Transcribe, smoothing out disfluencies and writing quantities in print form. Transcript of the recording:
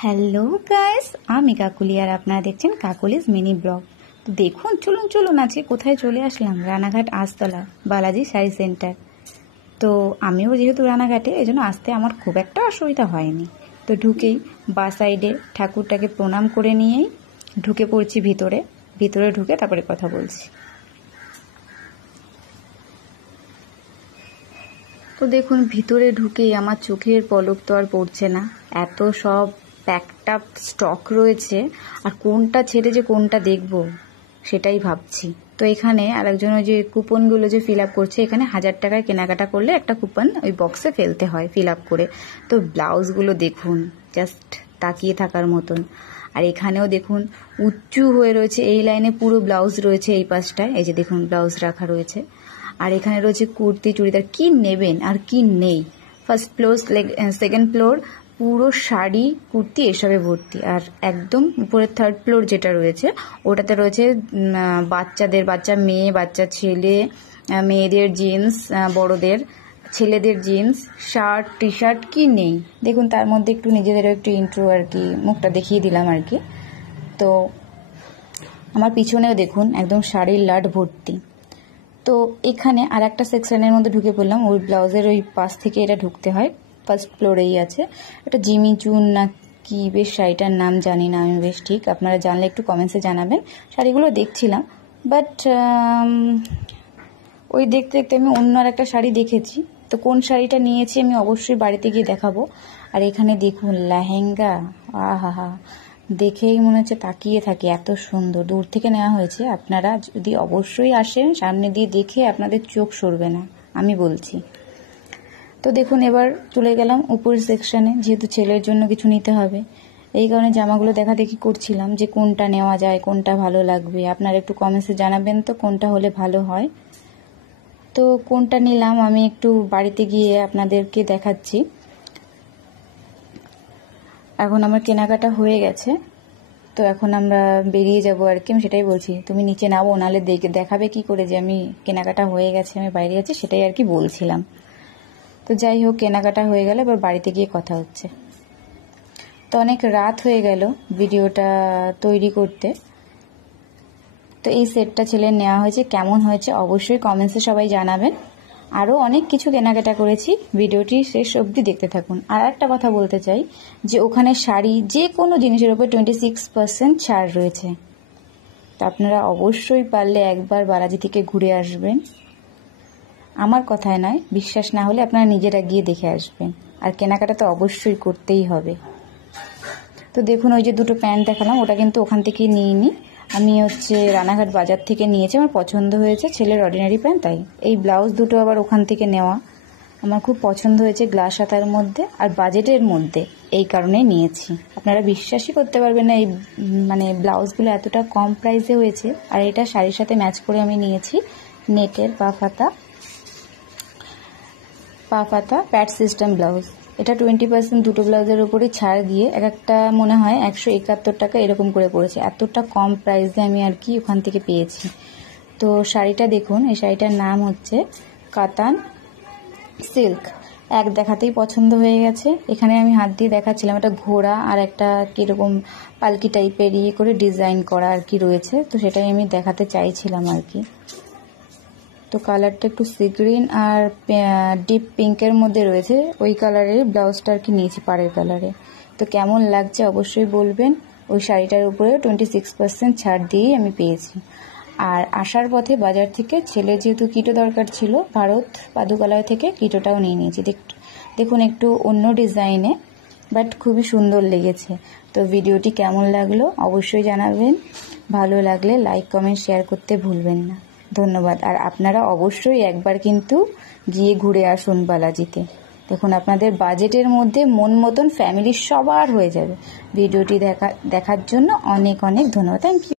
Hello guys, আমি কাকুলি আর আপনারা দেখছেন কাকুলিস মিনি ব্লগ। তো দেখুন, চলুন চলুন আজকে কোথায় চলে আসলাম, রানাঘাট আস্তলা বালাজি শাড়ি সেন্টার। তো আমিও যেহেতু রানাঘাটে, এই জন্য আসতে আমার খুব একটা অসুবিধা হয়নি। তো ঢুকেই বা সাইডে ঠাকুরটাকে প্রণাম করে নিয়েই ঢুকে পড়ছি ভিতরে। ভিতরে ঢুকে তারপরে কথা বলছি। তো দেখুন, ভিতরে ঢুকেই আমার চোখের পলক তো আর পড়ছে না, এত সব প্যাকড আপ স্টক রয়েছে। আর কোনটা ছেড়ে যে কোনটা দেখব সেটাই ভাবছি। তো এখানে আরেকজন ওই যে কুপনগুলো যে ফিল আপ করছে, এখানে 1000 টাকায় কেনাকাটা করলে একটা কুপন ওই বক্সে ফেলতে হয় ফিল আপ করে। তো ব্লাউজগুলো দেখুন, জাস্ট তাকিয়ে থাকার মতন। আর এখানেও দেখুন উঁচু হয়ে রয়েছে, এই লাইনে পুরো ব্লাউজ রয়েছে, এই পাশটায় এই যে দেখুন ব্লাউজ রাখা রয়েছে। আর এখানে রয়েছে কুর্তি, চুড়িদার, কি নেবেন আর কি নেই। ফার্স্ট ফ্লোর, সেকেন্ড ফ্লোর পুরো শাড়ি, কুর্তি এসবে ভর্তি। আর একদম উপরে থার্ড ফ্লোর যেটা রয়েছে, ওটাতে রয়েছে বাচ্চাদের, বাচ্চা মেয়ে, বাচ্চা ছেলে, মেয়েদের জিন্স, বড়দের, ছেলেদের জিন্স, শার্ট, টি শার্ট, কি নেই দেখুন। তার মধ্যে একটু নিজেদেরও একটু ইন্ট্রো আর কি, মুখটা দেখিয়ে দিলাম আর কি। তো আমার পিছনেও দেখুন একদম শাড়ির লাট ভর্তি। তো এখানে আর একটা সেকশনের মধ্যে ঢুকে পড়লাম, ওই ব্লাউজের ওই পাশ থেকে এটা ঢুকতে হয়। ফার্স্ট ফ্লোরেই আছে এটা জিমি চুন না কি, বেশ শাড়িটার নাম জানি না আমি বেশ ঠিক, আপনারা জানলে একটু কমেন্টসে জানাবেন। শাড়িগুলো দেখছিলাম, বাট ওই দেখতে দেখতে আমি অন্য আর একটা শাড়ি দেখেছি। তো কোন শাড়িটা নিয়েছি আমি অবশ্যই বাড়িতে গিয়ে দেখাবো। আর এখানে দেখুন লেহেঙ্গা, আহা, দেখেই মনে হচ্ছে তাকিয়ে থাকি, এত সুন্দর। দূর থেকে নেওয়া হয়েছে, আপনারা যদি অবশ্যই আসেন সামনে দিয়ে দেখে আপনাদের চোখ সরবে না, আমি বলছি। তো দেখুন, এবার চলে গেলাম উপরের সেকশনে, যেহেতু ছেলের জন্য কিছু নিতে হবে, এই কারণে জামাগুলো দেখা দেখি করছিলাম যে কোনটা নেওয়া যায়, কোনটা ভালো লাগবে। আপনারা একটু কমেন্টসে জানাবেন তো কোনটা হলে ভালো হয়। তো কোনটা নিলাম আমি একটু বাড়িতে গিয়ে আপনাদেরকে দেখাচ্ছি। এখন আমার কেনাকাটা হয়ে গেছে, তো এখন আমরা বেরিয়ে যাব আর কি। আমি সেটাই বলছি, তুমি নিচে নামো, নাহলে দেখাবে কি করে যে আমি কেনাকাটা হয়ে গেছে, আমি বাইরে আছি, সেটাই আর কি বলছিলাম। তো যাই হোক, কেনাকাটা হয়ে গেলে এবার বাড়িতে গিয়ে কথা হচ্ছে। তো অনেক রাত হয়ে গেল ভিডিওটা তৈরি করতে। তো এই সেটটা ছেলের নেওয়া হয়েছে, কেমন হয়েছে অবশ্যই কমেন্টসে সবাই জানাবেন। আরও অনেক কিছু কেনাকাটা করেছি, ভিডিওটি শেষ অবধি দেখতে থাকুন। আর একটা কথা বলতে চাই যে ওখানে শাড়ি, যে কোনো জিনিসের উপর 26% ছাড় রয়েছে। তো আপনারা অবশ্যই পারলে একবার বালাজি থেকে ঘুরে আসবেন। আমার কথায় নয়, বিশ্বাস না হলে আপনারা নিজেরা গিয়ে দেখে আসবেন। আর কেনাকাটা তো অবশ্যই করতেই হবে। তো দেখুন, ওই যে দুটো প্যান্ট দেখালাম, ওটা কিন্তু ওখান থেকেই নিইনি, আমি হচ্ছে রানাঘাট বাজার থেকে নিয়েছি। আমার পছন্দ হয়েছে, ছেলের অর্ডিনারি প্যান্ট, তাই। এই ব্লাউজ দুটো আবার ওখান থেকে নেওয়া, আমার খুব পছন্দ হয়েছে, গ্লাস হাতার মধ্যে আর বাজেটের মধ্যে, এই কারণেই নিয়েছি। আপনারা বিশ্বাসই করতে পারবেন না, এই মানে ব্লাউজগুলো এতটা কম প্রাইসে হয়েছে। আর এটা শাড়ির সাথে ম্যাচ করে আমি নিয়েছি নেটের পা ফাতা প্যাড সিস্টেম ব্লাউজ। এটা 20% দুটো ব্লাউজের উপরই ছাড় দিয়ে এক একটা মনে হয় 171 টাকা এরকম করে পড়েছে। এতটা কম প্রাইসে আমি আর কি ওখান থেকে পেয়েছি। তো শাড়িটা দেখুন, এই শাড়িটার নাম হচ্ছে কাতান সিল্ক। এক দেখাতেই পছন্দ হয়ে গেছে। এখানে আমি হাত দিয়ে দেখাচ্ছিলাম, একটা ঘোড়া আর একটা কীরকম পালকি টাইপের ইয়ে করে ডিজাইন করা আর কি রয়েছে, তো সেটাই আমি দেখাতে চাইছিলাম আর কি। তো কালারটা একটু সি গ্রিন আর ডিপ পিঙ্কের মধ্যে রয়েছে, ওই কালারের ব্লাউজটা আর কি নিয়েছি, পাড়ের কালারে। তো কেমন লাগছে অবশ্যই বলবেন। ওই শাড়িটার উপরে 26% ছাড় দিয়েই আমি পেয়েছি। আর আসার পথে বাজার থেকে ছেলের যেহেতু কিটো দরকার ছিল, ভারত পাদুকালয় থেকে কিটোটাও নিয়ে নিয়েছি। দেখুন একটু অন্য ডিজাইনে, বাট খুবই সুন্দর লেগেছে। তো ভিডিওটি কেমন লাগলো অবশ্যই জানাবেন, ভালো লাগলে লাইক কমেন্ট শেয়ার করতে ভুলবেন না। ধন্যবাদ। আর আপনারা অবশ্যই একবার কিন্তু গিয়ে ঘুরে আসুন বালাজিতে। দেখুন আপনাদের বাজেটের মধ্যে মন মতন ফ্যামিলির সবার হয়ে যাবে। ভিডিওটি দেখার জন্য অনেক অনেক ধন্যবাদ। Thank you.